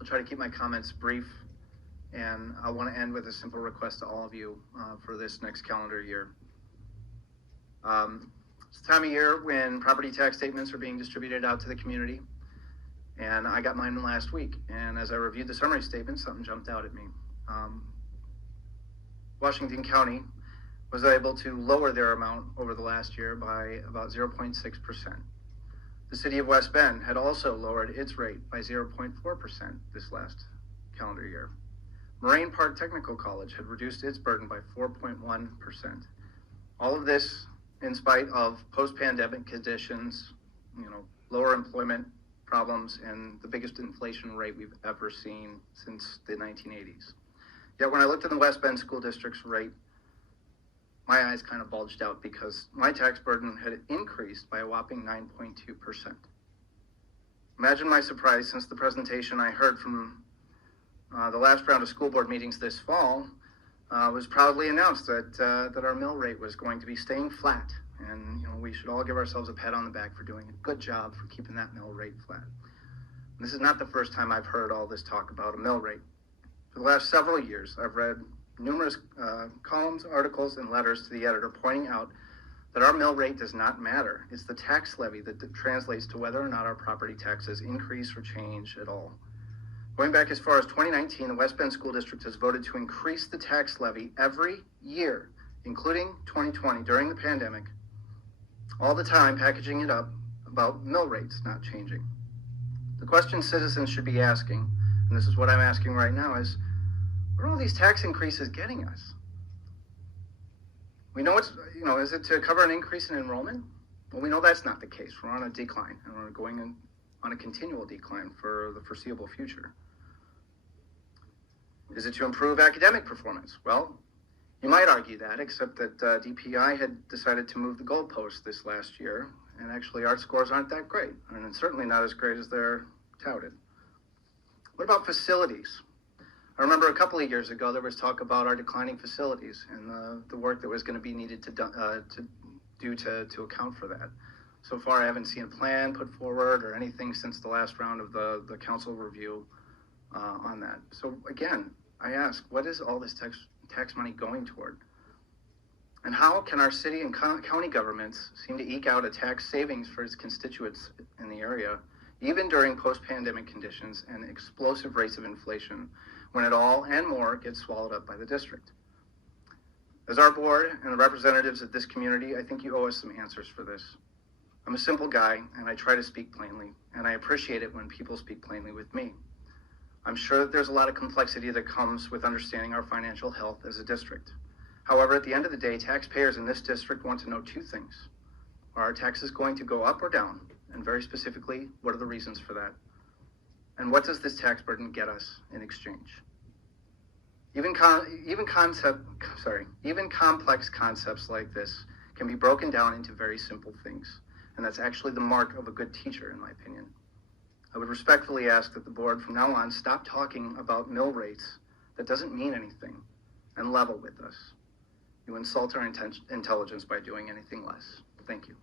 I'll try to keep my comments brief, and I want to end with a simple request to all of you for this next calendar year. It's the time of year when property tax statements are being distributed out to the community, and I got mine last week, and as I reviewed the summary statement, something jumped out at me. Washington County was able to lower their amount over the last year by about 0.6%. The city of West Bend had also lowered its rate by 0.4% this last calendar year. Moraine Park Technical College had reduced its burden by 4.1%. All of this in spite of post-pandemic conditions, lower employment problems, and the biggest inflation rate we've ever seen since the 1980s. Yet when I looked at the West Bend School District's rate, my eyes kind of bulged out because my tax burden had increased by a whopping 9.2%. Imagine my surprise since the presentation I heard from the last round of school board meetings this fall was proudly announced that our mill rate was going to be staying flat. And we should all give ourselves a pat on the back for doing a good job for keeping that mill rate flat. And this is not the first time I've heard all this talk about a mill rate. For the last several years, I've read numerous columns, articles, and letters to the editor pointing out that our mill rate does not matter. It's the tax levy that translates to whether or not our property taxes increase or change at all. Going back as far as 2019, the West Bend School District has voted to increase the tax levy every year, including 2020 during the pandemic, all the time packaging it up about mill rates not changing. The question citizens should be asking, and this is what I'm asking right now, is what are all these tax increases getting us? We know is it to cover an increase in enrollment? Well, we know that's not the case. We're on a decline, and we're going on a continual decline for the foreseeable future. Is it to improve academic performance? Well, you might argue that, except that DPI had decided to move the goalpost this last year, and actually our scores aren't that great, and certainly not as great as they're touted. What about facilities? I remember a couple of years ago there was talk about our declining facilities and the work that was going to be needed to do to account for that. So far I haven't seen a plan put forward or anything since the last round of the council review on that. So again, I ask, what is all this tax money going toward? And how can our city and county governments seem to eke out a tax savings for its constituents in the area, even during post-pandemic conditions and explosive rates of inflation, when it all and more gets swallowed up by the district? As our board and the representatives of this community, I think you owe us some answers for this. I'm a simple guy, and I try to speak plainly, and I appreciate it when people speak plainly with me. I'm sure that there's a lot of complexity that comes with understanding our financial health as a district. However, at the end of the day, taxpayers in this district want to know two things. Are our taxes going to go up or down? And very specifically, what are the reasons for that? And what does this tax burden get us in exchange? Even complex concepts like this can be broken down into very simple things. And that's actually the mark of a good teacher, in my opinion. I would respectfully ask that the board from now on stop talking about mill rates that doesn't mean anything and level with us. You insult our intelligence by doing anything less. Thank you.